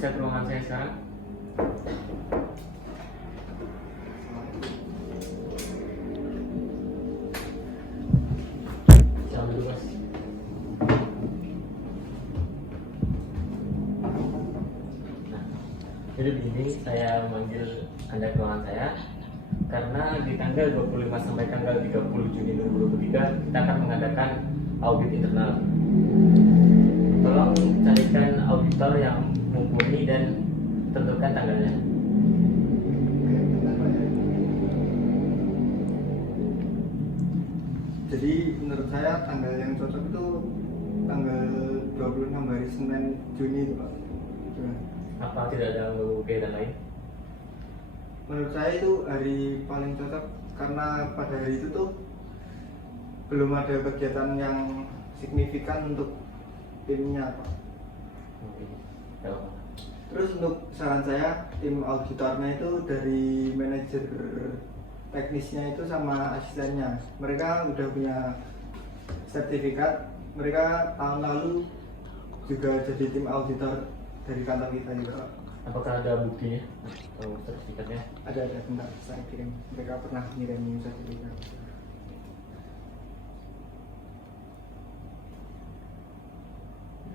bisa ke ruangan saya sekarang? Salam dulu, Mas. Nah, jadi begini, saya memanggil Anda ke ruangan saya karena di tanggal 25 sampai tanggal 30 Juni 2023 kita akan mengadakan audit internal. Tolong carikan auditor yang mumpuni dan tentukan tanggalnya. Jadi menurut saya tanggal yang cocok itu tanggal 26 hari Senin Juni itu, Pak. Apa tidak ada mengganggu kegiatan lain? Menurut saya itu hari paling cocok karena pada hari itu tuh belum ada kegiatan yang signifikan untuk timnya, Pak. Oke, ya, Pak. Terus untuk saran saya, tim auditornya itu dari manajer teknisnya itu sama asistennya. Mereka udah punya sertifikat. Mereka tahun lalu juga jadi tim auditor dari kantor kita juga, Pak. Apakah ada buktinya atau sertifikatnya? Ada bentar saya kirim. Mereka pernah ngirim sertifikat.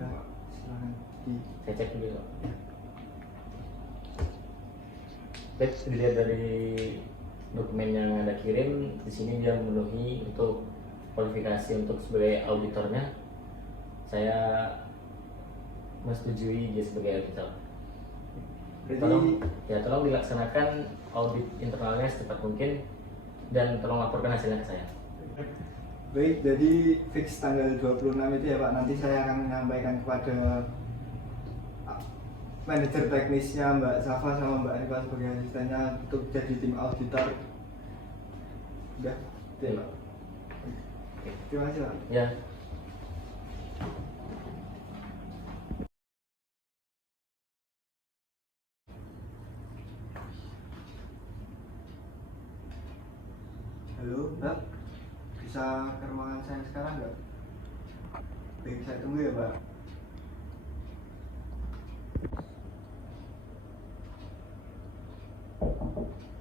Udah, Pak. Silakan di. Saya cek dulu, Pak. Baik, dilihat dari dokumen yang Anda kirim, di sini dia memenuhi untuk kualifikasi untuk sebagai auditornya. Saya menyetujui dia sebagai auditor. Tolong dilaksanakan audit internalnya secepat mungkin dan tolong laporkan hasilnya ke saya. Baik, jadi fix tanggal 26 itu ya Pak. Nanti saya akan menyampaikan kepada manajer teknisnya Mbak Safa sama Mbak Arifah sebagai asistennya untuk jadi tim auditor. Udah, ya Pak. Terima kasih Pak. Ya. Halo Mbak, bisa ke ruangan saya sekarang nggak? Baik, saya tunggu ya Mbak.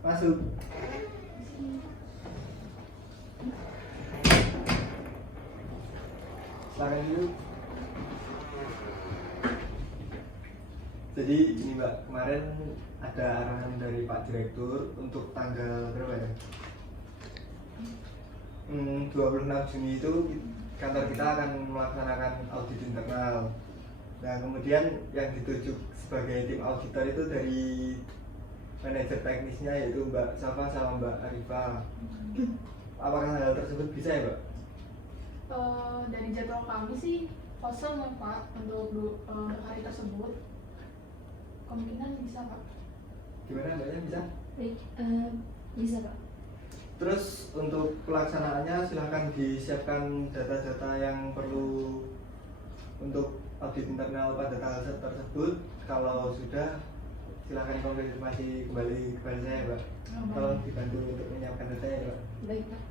Masuk. Silakan dulu. Jadi ini Mbak, kemarin ada arahan dari Pak Direktur untuk tanggal berapa ya? 26 Juni itu kantor kita akan melaksanakan audit internal. Nah kemudian yang dituju sebagai tim auditor itu dari manajer teknisnya yaitu Mbak Safa sama Mbak Arifah. Apakah hal tersebut bisa ya Mbak? Dari jadwal kami sih kosong ya Pak untuk hari tersebut. Kemungkinan bisa Pak. Gimana Mbaknya bisa? Baik, bisa Pak. Terus untuk pelaksanaannya silahkan disiapkan data-data yang perlu untuk audit internal pada tanggal tersebut. Kalau sudah silahkan konfirmasi kembali kepada saya Mbak. Tolong dibantu untuk menyiapkan data ya Mbak. Baik Pak.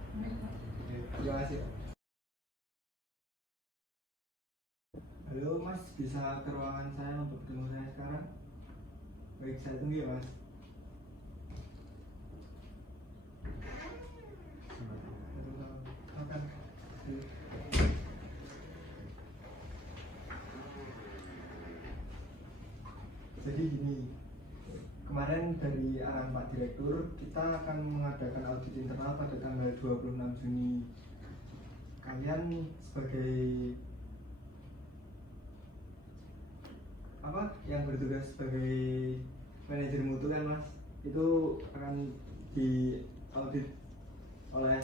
Terima kasih Pak. Halo Mas, bisa ke ruangan saya untuk ketemu saya sekarang? Baik, saya tunggu ya Mas. Makan. Jadi gini, kemarin dari arahan Pak Direktur kita akan mengadakan audit internal pada tanggal 26 Juni. Kalian sebagai apa yang bertugas sebagai manajer mutu kan Mas, itu akan di audit oleh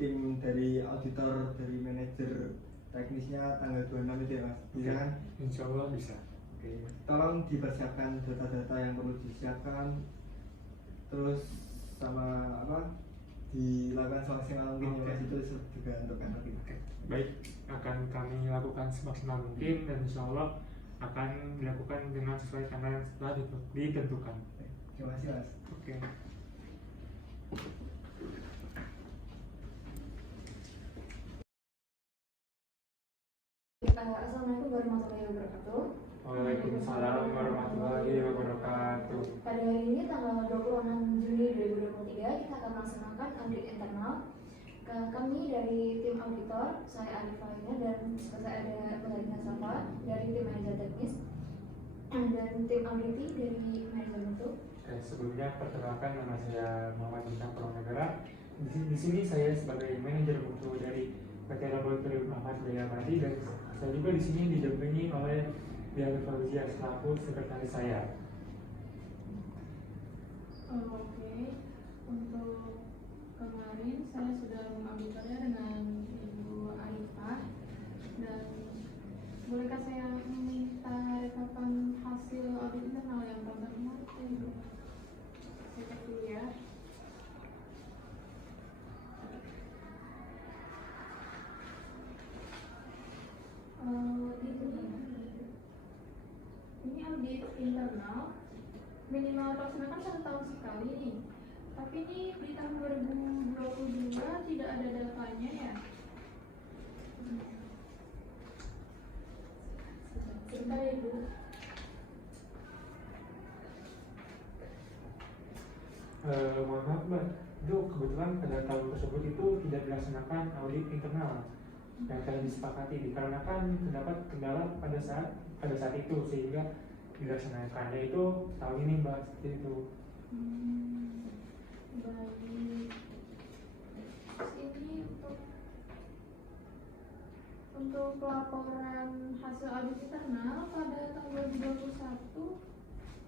tim dari auditor dari manajer teknisnya tanggal 26 itu ya Mas. Bisa kan? Insya Allah bisa. Oke, tolong dipersiapkan data-data yang perlu disiapkan, terus sama apa dilakukan semaksimal mungkin ya Mas, itu juga untuk kantor kita. Baik, akan kami lakukan semaksimal mungkin dan insya Allah akan dilakukan dengan sesuai tanggal yang setelah ditentukan. Terima kasih Mas. Oke. Assalamualaikum warahmatullahi wabarakatuh. Waalaikumsalam warahmatullahi wabarakatuh. Pada hari ini tanggal 26 Juni 2023 kita akan melaksanakan audit internal. Kami dari tim auditor, saya Arif Alina dan saya ada Baharina Safa dari tim manajer teknis dan tim auditi dari manajemen itu. Oke, sebelumnya perkenalkan, nama saya Muhammad Bintang Purwanegara. Di sini saya sebagai manajer mutu dari PT Laboratorium Ahmad Jaya Madi, dan saya juga di sini didampingi oleh Diana Fauzia selaku sekretaris saya. Oke, untuk kemarin saya sudah mengauditnya dengan Ibu Arifah, dan bolehkah saya meminta rekapan hasil audit internal yang tahun kemarin? Saya cek dulu ya. Ini audit internal minimal dilaksanakan 1 tahun sekali nih. Tapi ini di tahun 2022 tidak ada datanya ya. Sebentar ya Bu. Mohon maaf Mbak, itu kebetulan pada tahun tersebut itu tidak dilaksanakan audit internal yang telah disepakati, dikarenakan terdapat kendala pada saat itu, sehingga dilaksanakannya itu tahun ini Mbak, seperti itu. Baik. Terus ini untuk pelaporan hasil audit internal pada tahun 2021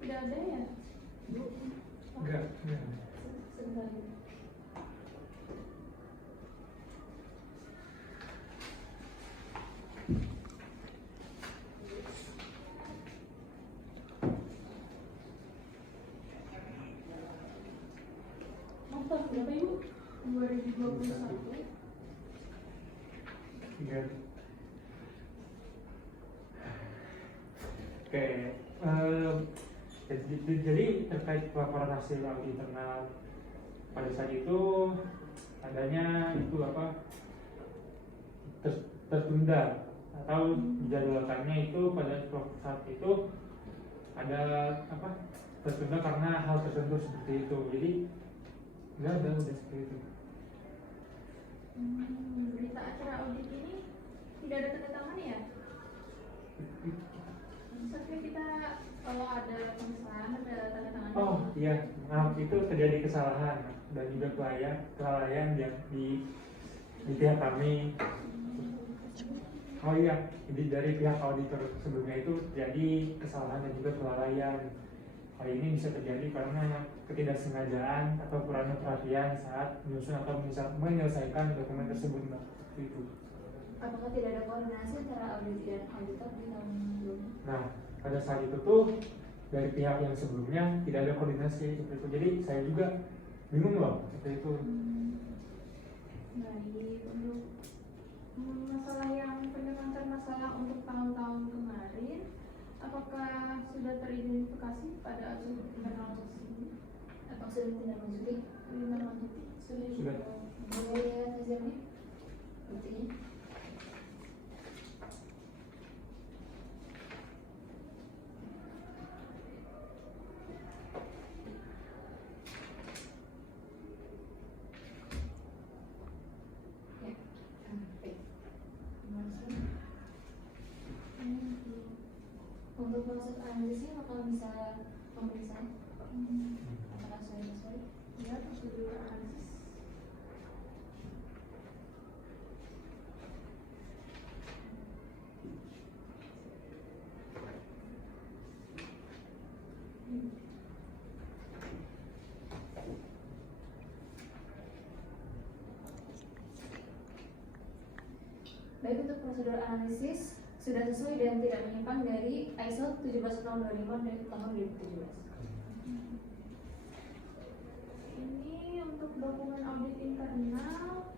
tidak ada ya, Bu? Enggak. Sebentar ya. Tahun berapa Ibu? 2021. Iya. Oke, jadi terkait laporan hasil audit internal pada saat itu adanya itu tertunda atau dijadwalkannya itu pada saat itu ada tertunda karena hal tertentu seperti itu, jadi nggak ada, udah seperti itu. Berita acara audit ini tidak ada tanda tangan ya? Maksudnya kita kalau ada pengesahan ada tanda tangan. Oh iya, maaf, itu terjadi kesalahan dan juga kelalaian yang di pihak kami. Oh iya, dari pihak auditor sebelumnya itu jadi kesalahan dan juga kelalaian. Hal ini bisa terjadi karena ketidaksengajaan atau kurangnya perhatian saat menyusun atau menyelesaikan dokumen tersebut, Mbak. Itu. Apakah tidak ada koordinasi antara audit dan auditor di tahun sebelumnya? Nah, pada saat itu tuh dari pihak yang sebelumnya tidak ada koordinasi seperti itu. Jadi saya juga bingung loh seperti itu. Baik, untuk masalah yang penyelesaian masalah untuk tahun-tahun kemarin, apakah sudah teridentifikasi pada audit internal tersebut? Apakah sudah ditindaklanjuti? Sudah. Boleh ya hasilnya? Buktinya? Untuk proses analisisnya apakah bisa memeriksa apakah sesuai? Ya, prosedur analisis. Baik, untuk prosedur analisis sudah sesuai dan tidak menyimpang dari ISO 17025 dari tahun 2017. Ini untuk dokumen audit internal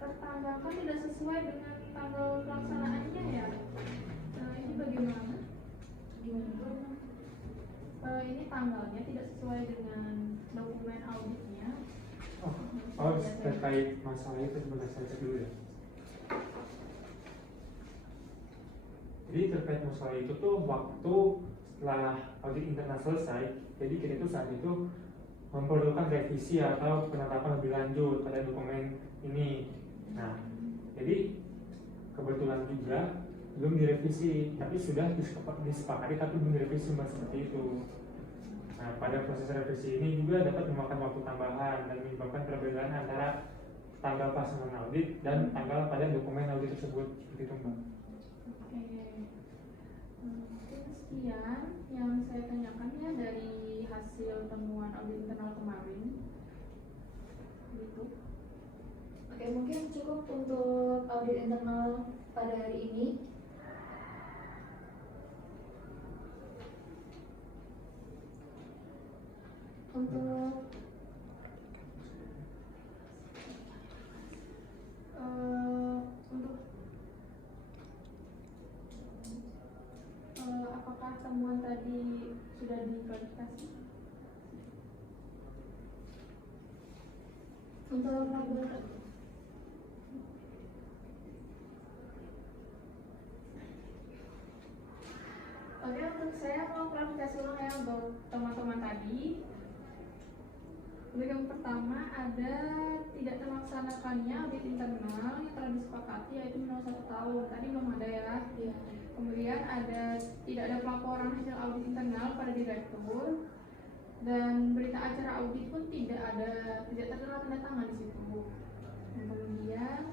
tertanggalkan tidak sesuai dengan tanggal pelaksanaannya ya. Nah, ini bagaimana? Gimana? Ini tanggalnya tidak sesuai dengan dokumen auditnya. Oh, terkait masalah itu sebentar saya cek dulu ya. Jadi terkait masalah itu tuh waktu setelah audit internal selesai, jadi kita itu saat itu memerlukan revisi atau penetapan lebih lanjut pada dokumen ini. Nah, jadi kebetulan juga belum direvisi, tapi sudah disepakati tapi belum direvisi Mbak, seperti itu. Nah, pada proses revisi ini juga dapat memakan waktu tambahan dan menyebabkan perbedaan antara tanggal pelaksanaan audit dan tanggal pada dokumen audit tersebut, seperti itu Mbak. Oke. Mungkin sekian yang saya tanyakan ya dari hasil temuan audit internal kemarin. Gitu. Oke, mungkin cukup untuk audit internal pada hari ini. Untuk apakah temuan tadi sudah diklarifikasi? untuk label Oke, untuk saya mau klarifikasi ulang ya untuk teman-teman tadi. Untuk yang pertama ada tidak terlaksanakannya audit internal yang telah disepakati yaitu minimal 1 tahun. Tadi belum ada ya. ya. Kemudian tidak ada pelaporan hasil audit internal pada direktur dan berita acara audit pun tidak tertera tanda tangan di situ. Dan kemudian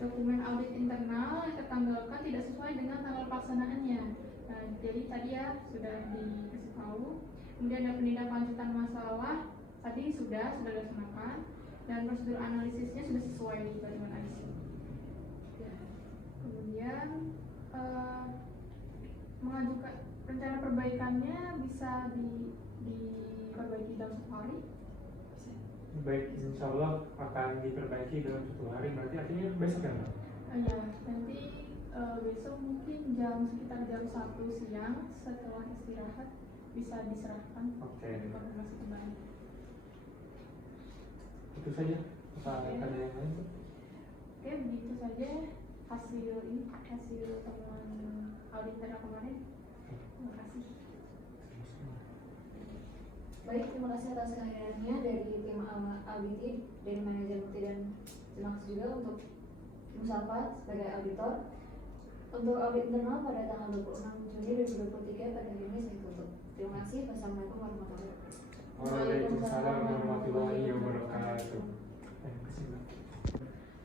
dokumen audit internal yang tertanggalkan tidak sesuai dengan tanggal pelaksanaannya. Nah, jadi tadi ya sudah dikasih tahu. Kemudian ada penindaklanjutan masalah tadi sudah dilaksanakan dan prosedur analisisnya sudah sesuai dengan IC. Ya. Kemudian mengajukan rencana perbaikannya bisa diperbaiki dalam 1 hari. Baik, insya Allah akan diperbaiki dalam 1 hari, berarti artinya besok ya Mbak? Ya, nanti besok mungkin sekitar jam 1 siang setelah istirahat bisa diserahkan. Oke. Informasi kembali. Itu saja. Apa ada yang lain? Oke, begitu saja hasil temuan audit internal kemarin. Terima kasih. Baik, terima kasih atas kehadirannya dari tim audit dari manajer multi, dan terima kasih juga untuk Musafa sebagai auditor. Untuk audit internal pada tanggal 26 Juni 2023 pada hari ini saya tutup. Terima kasih. Wassalamualaikum warahmatullahi wabarakatuh. Waalaikumsalam warahmatullahi wabarakatuh.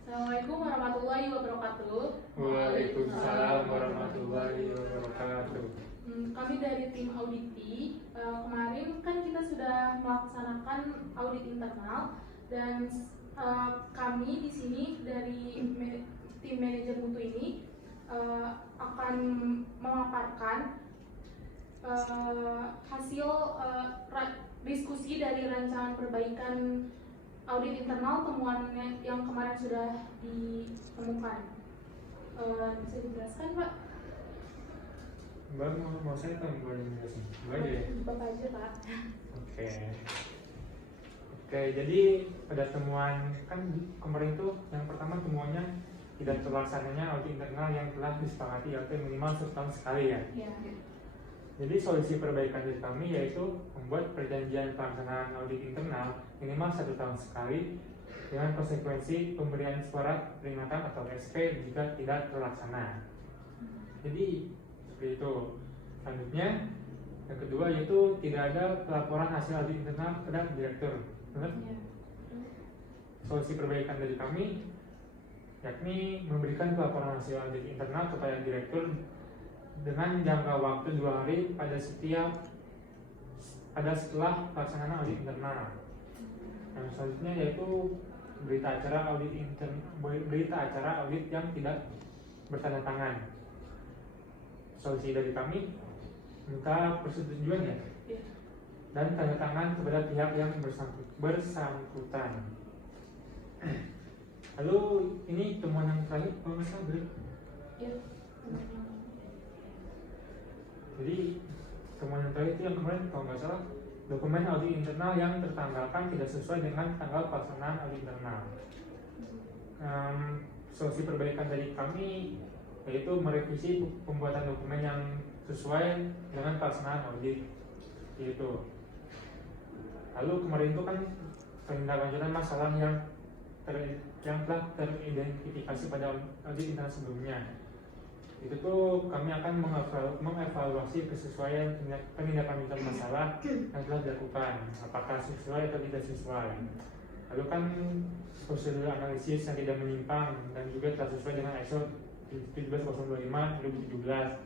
Assalamualaikum warahmatullahi wabarakatuh. Waalaikumsalam warahmatullahi wabarakatuh. Kami dari tim Auditi, kemarin kan kita sudah melaksanakan audit internal dan kami di sini dari tim manajer mutu ini akan memaparkan hasil diskusi dari rancangan perbaikan audit internal temuan yang kemarin sudah ditemukan. Bisa dijelaskan, Pak? Mbak mau saya atau Mbak yang jelasin? Mbak aja ya? Bapak aja, Pak. Oke, jadi pada temuan kan kemarin itu yang pertama temuannya tidak terlaksananya audit internal yang telah disepakati yaitu minimal 1 tahun sekali ya. Ya. Jadi solusi perbaikan dari kami yaitu membuat perjanjian pelaksanaan audit internal minimal 1 tahun sekali dengan konsekuensi pemberian surat peringatan atau SP jika tidak terlaksana. Jadi seperti itu. Selanjutnya yang kedua yaitu tidak ada pelaporan hasil audit internal kepada direktur. Benar? Ya. Solusi perbaikan dari kami yakni memberikan pelaporan hasil audit internal kepada direktur dengan jangka waktu 2 hari pada setelah pelaksanaan audit internal. Yang selanjutnya yaitu berita acara audit yang tidak bertanda tangan. Solusi dari kami minta persetujuan ya, dan tanda tangan kepada pihak yang bersangkutan. Lalu ini temuan yang terakhir kalau nggak salah benar. Ya. Jadi temuan yang terakhir itu yang kemarin kalau nggak salah dokumen audit internal yang tertanggalkan tidak sesuai dengan tanggal pelaksanaan audit internal. Solusi perbaikan dari kami yaitu merevisi pembuatan dokumen yang sesuai dengan pelaksanaan audit itu. Lalu kemarin itu kan penindaklanjutan masalah yang telah teridentifikasi pada audit internal sebelumnya. Itu tuh kami akan mengevaluasi kesesuaian penindaklanjutan masalah yang telah dilakukan, apakah sesuai atau tidak sesuai. Lalu kan prosedur analisis yang tidak menyimpang dan juga telah sesuai dengan ISO 17025/2017.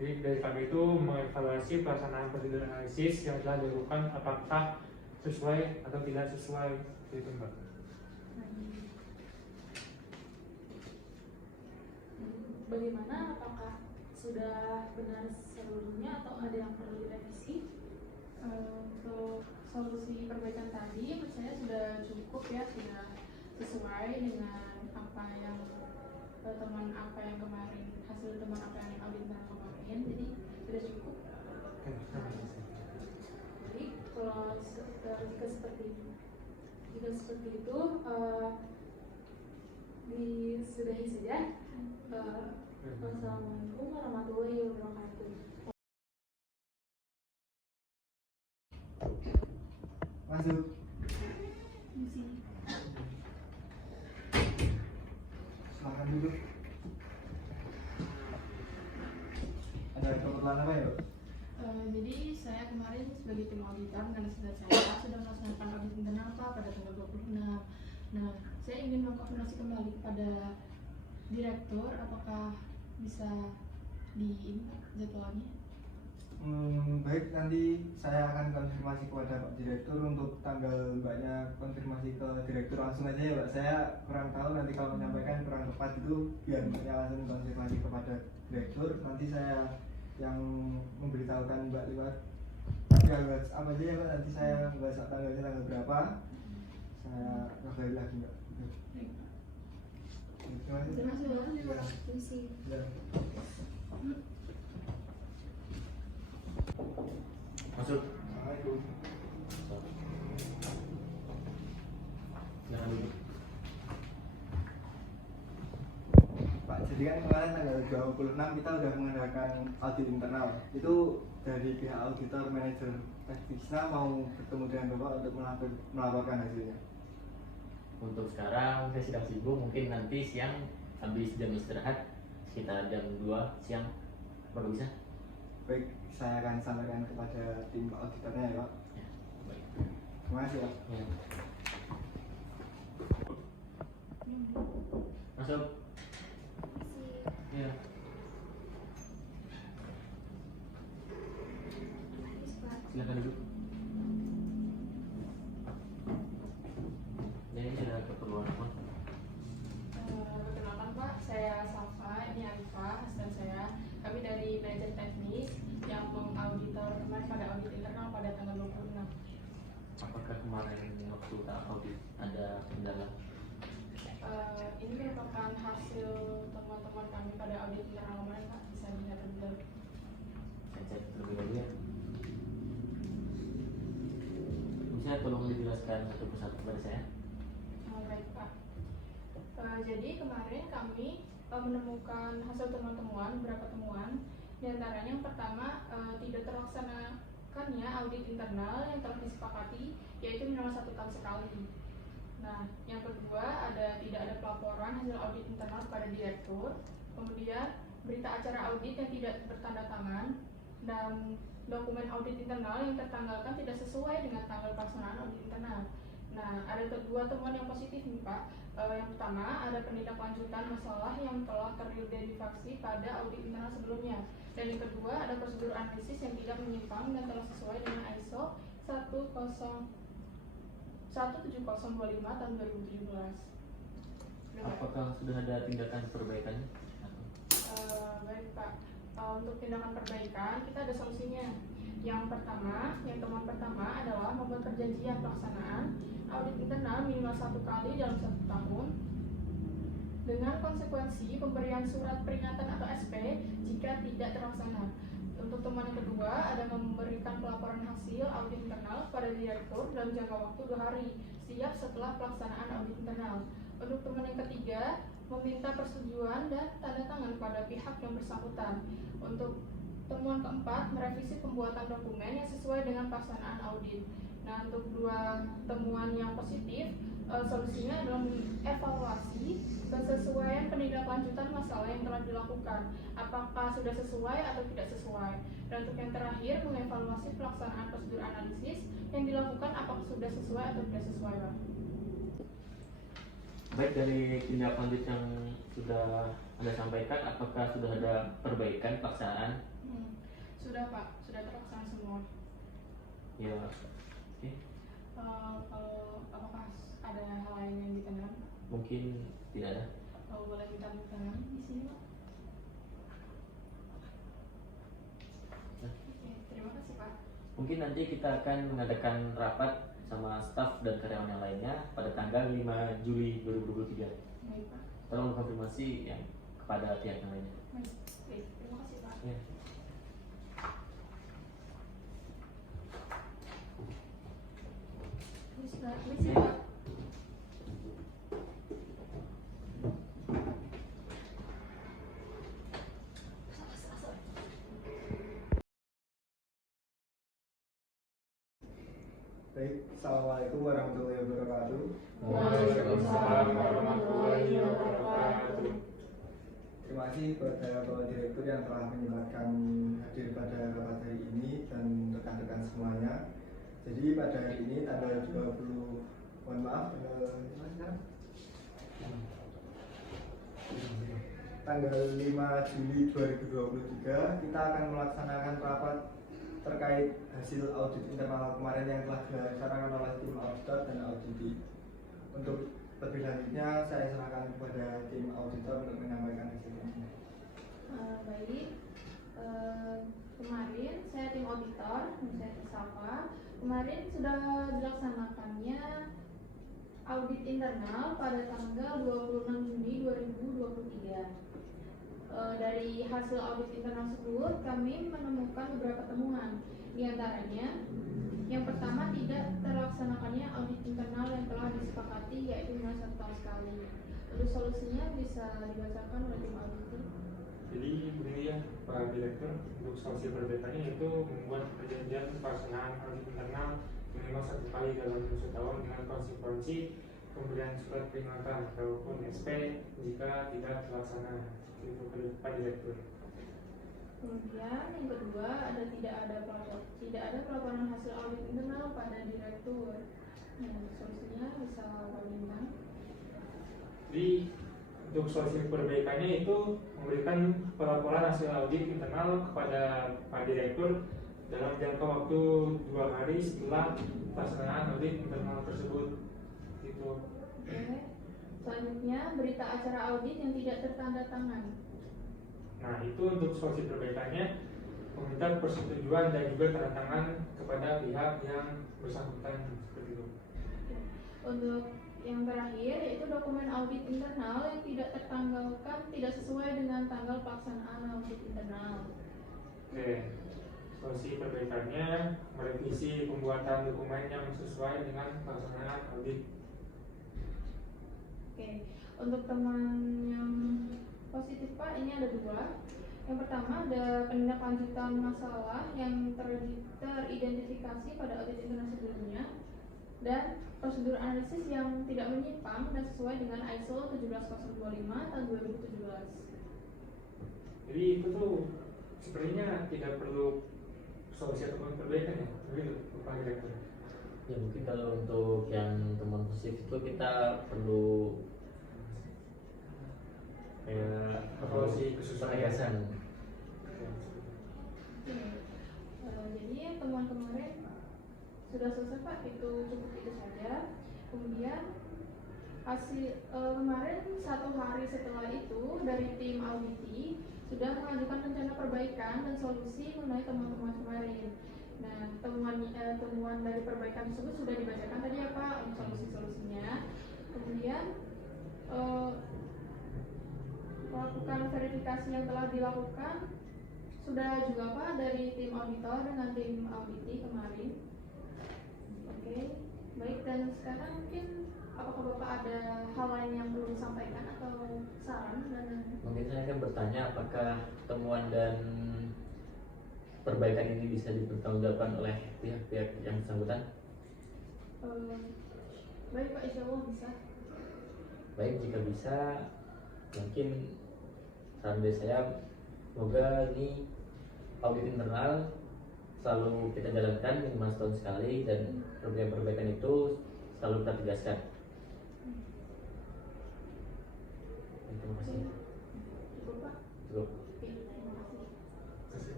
Jadi dari kami itu mengevaluasi pelaksanaan prosedur analisis yang telah dilakukan, apakah sesuai atau tidak sesuai, itu Mbak. Bagaimana, apakah sudah benar seluruhnya atau ada yang perlu direvisi? Untuk solusi perbaikan tadi menurut saya sudah cukup ya, sudah sesuai dengan apa yang kemarin, hasil teman apa yang audit kemarin, jadi sudah cukup. Jadi kalau jika seperti itu disudahi saja. Wassalamualaikum warahmatullahi wabarakatuh. Masuk. Silakan duduk. Ada keperluan apa ya, Pak? Jadi saya kemarin sebagai tim auditor dan saya sudah melaksanakan audit internal Pak pada tanggal 26. Nah, saya ingin mengkonfirmasi kembali kepada direktur, apakah bisa jadwalnya? Baik, nanti saya akan konfirmasi kepada Pak Direktur untuk tanggal Mbaknya konfirmasi ke Direktur langsung aja ya Pak. Saya kurang tahu, nanti kalau menyampaikan kurang tepat itu biar Mbaknya langsung konfirmasi kepada Direktur. Nanti saya yang memberitahukan Mbak lewat apa aja ya Pak. Nanti saya bahas tanggalnya tanggal berapa, saya kabari lagi Mbak. Terima kasih. Ya. Masuk. Assalamualaikum. Silakan dulu. Pak, jadi kan kemarin tanggal 26 kita udah mengadakan audit internal. Itu dari pihak auditor manajer teknisnya mau bertemu dengan Bapak untuk melaporkan hasilnya. Untuk sekarang saya sedang sibuk, mungkin nanti siang habis jam istirahat sekitar jam 2 siang baru bisa. Baik, saya akan sampaikan kepada tim auditornya ya Pak. Ya, baik. Terima kasih Pak. Ya. Masuk. Ya. Silakan duduk. Jadi ada keperluan apa? Perkenalkan Pak, saya Safa, ini Arifah, asisten saya. Kami dari manajer teknis yang mengauditor kemarin pada audit internal pada tanggal 26. Apakah kemarin waktu tak audit ada kendala? Ini merupakan hasil teman-teman kami pada audit internal kemarin Pak, bisa dilihat terlebih dahulu. Saya cek terlebih dahulu ya. Bisa tolong dijelaskan satu persatu kepada saya? Baik Pak. Jadi kemarin kami menemukan hasil temuan-temuan, beberapa temuan. Di antaranya yang pertama, tidak terlaksanakannya audit internal yang telah disepakati, yaitu minimal 1 tahun sekali. Nah, yang kedua tidak ada pelaporan hasil audit internal kepada direktur. Kemudian berita acara audit yang tidak bertanda tangan, dan dokumen audit internal yang tertanggalkan tidak sesuai dengan tanggal pelaksanaan audit internal. Nah, ada kedua temuan yang positif nih Pak. Yang pertama, ada penindaklanjutan masalah yang telah teridentifikasi pada audit internal sebelumnya. Dan yang kedua, ada prosedur analisis yang tidak menyimpang dan telah sesuai dengan ISO 17025 tahun 2017. Apakah sudah ada tindakan perbaikan? Baik Pak, untuk tindakan perbaikan kita ada solusinya. Yang temuan pertama adalah membuat perjanjian pelaksanaan audit internal minimal 1 kali dalam 1 tahun dengan konsekuensi pemberian surat peringatan atau SP jika tidak terlaksana. Untuk temuan yang kedua ada memberikan pelaporan hasil audit internal pada direktur dalam jangka waktu 2 hari setiap setelah pelaksanaan audit internal. Untuk temuan yang ketiga, meminta persetujuan dan tanda tangan pada pihak yang bersangkutan. Untuk temuan keempat, merevisi pembuatan dokumen yang sesuai dengan pelaksanaan audit. Nah, untuk dua temuan yang positif, solusinya adalah mengevaluasi kesesuaian penindaklanjutan masalah yang telah dilakukan, apakah sudah sesuai atau tidak sesuai. Dan untuk yang terakhir, mengevaluasi pelaksanaan prosedur analisis yang dilakukan, apakah sudah sesuai atau tidak sesuai, Pak. Baik, dari tindak lanjut yang sudah Anda sampaikan, apakah sudah ada perbaikan pelaksanaan? Sudah, Pak, sudah terlaksana semua. Ya, oke. Kalau apakah ada hal lain yang ditanyakan? Mungkin tidak ada. Kalau boleh minta tangan di sini, Pak. Oke, terima kasih, Pak. Mungkin nanti kita akan mengadakan rapat sama staf dan karyawan yang lainnya pada tanggal 5 Juli 2023. Baik, Pak. Tolong konfirmasi yang kepada pihak yang lainnya. Baik, terima kasih, Pak. Ya. Bisa, Pak. Baik, Assalamualaikum warahmatullahi wabarakatuh. Waalaikumsalam warahmatullahi wabarakatuh. Terima kasih kepada Bapak Direktur yang telah menyempatkan hadir pada rapat hari ini dan rekan-rekan semuanya. Jadi pada hari ini tanggal 20, mohon maaf, tanggal 5 Juli 2023 kita akan melaksanakan rapat terkait hasil audit internal kemarin yang telah dilaksanakan oleh tim auditor dan auditi. Untuk lebih lanjutnya saya serahkan kepada tim auditor untuk menyampaikan hasilnya. Baik, kemarin saya tim auditor, saya Safa. Kemarin sudah dilaksanakannya audit internal pada tanggal 26 Juni 2023. Dari hasil audit internal tersebut kami menemukan beberapa temuan. Di antaranya, yang pertama, tidak terlaksanakannya audit internal yang telah disepakati, yaitu dengan 1 tahun sekali. Untuk solusinya bisa dibacakan oleh tim auditor. Jadi begini ya Pak Direktur, untuk solusi perbaikannya yaitu membuat perjanjian pelaksanaan audit internal minimal 1 kali dalam 1 tahun dengan konsekuensi pemberian surat peringatan ataupun SP jika tidak terlaksana. Itu Pak Direktur. Kemudian yang kedua, tidak ada pelaporan hasil audit internal pada direktur. Nah, solusinya bisa bagaimana? Jadi untuk solusi perbaikannya itu memberikan pelaporan hasil audit internal kepada Pak Direktur dalam jangka waktu 2 hari setelah pelaksanaan audit internal tersebut. Gitu. Oke. Selanjutnya, berita acara audit yang tidak tertanda tangan. Nah, itu untuk solusi perbaikannya meminta persetujuan dan juga tanda tangan kepada pihak yang bersangkutan seperti itu. Untuk yang terakhir, yaitu dokumen audit internal yang tidak tertanggalkan tidak sesuai dengan tanggal pelaksanaan audit internal. Oke, solusi perbaikannya merevisi pembuatan dokumen yang sesuai dengan pelaksanaan audit. Oke, untuk teman yang positif, Pak, ini ada 2. Yang pertama, ada penindaklanjutan masalah yang teridentifikasi pada audit internal sebelumnya dan prosedur analisis yang tidak menyimpang dan sesuai dengan ISO 17025 tahun 2017. Jadi itu tuh sebenarnya tidak perlu solusi ataupun perbaikan ya, begitu Pak Direktur. Ya, mungkin kalau untuk yang teman positif itu kita perlu kayak Evaluasi kesesuaian. penegasan. Jadi temuan kemarin sudah selesai, Pak, itu cukup itu saja. Kemudian hasil kemarin 1 hari setelah itu dari tim auditi sudah mengajukan rencana perbaikan dan solusi mengenai temuan-temuan kemarin. Nah, temuan dari perbaikan tersebut sudah dibacakan tadi ya, Pak, untuk solusi-solusinya. Kemudian melakukan verifikasi yang telah dilakukan sudah juga, Pak, dari tim auditor dengan tim auditi kemarin. Oke, baik, dan sekarang mungkin apakah Bapak ada hal lain yang perlu disampaikan atau saran dan Mungkin saya akan bertanya apakah temuan dan perbaikan ini bisa dipertanggungjawabkan oleh pihak-pihak yang bersangkutan? baik Pak, insya Allah bisa. Baik, jika bisa, mungkin saran dari saya, semoga ini audit internal selalu kita jalankan minimal setahun sekali dan perbaikan-perbaikan itu selalu kita tegaskan. Terima kasih. Cukup Pak? Cukup. Oke, terima kasih.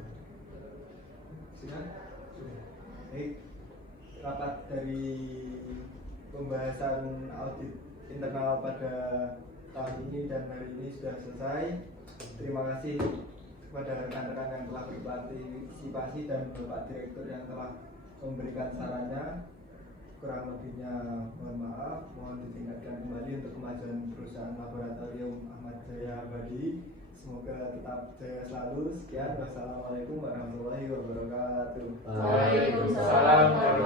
Sudah? Baik, rapat dari pembahasan audit internal pada tahun ini dan hari ini sudah selesai. Terima kasih kepada rekan-rekan yang telah berpartisipasi dan Bapak Direktur yang telah memberikan sarannya. Kurang lebihnya mohon maaf, mohon ditingkatkan kembali untuk kemajuan perusahaan Laboratorium Ahmad Jaya Abadi. Semoga tetap jaya selalu. Sekian, wassalamualaikum warahmatullahi wabarakatuh. Waalaikumsalam.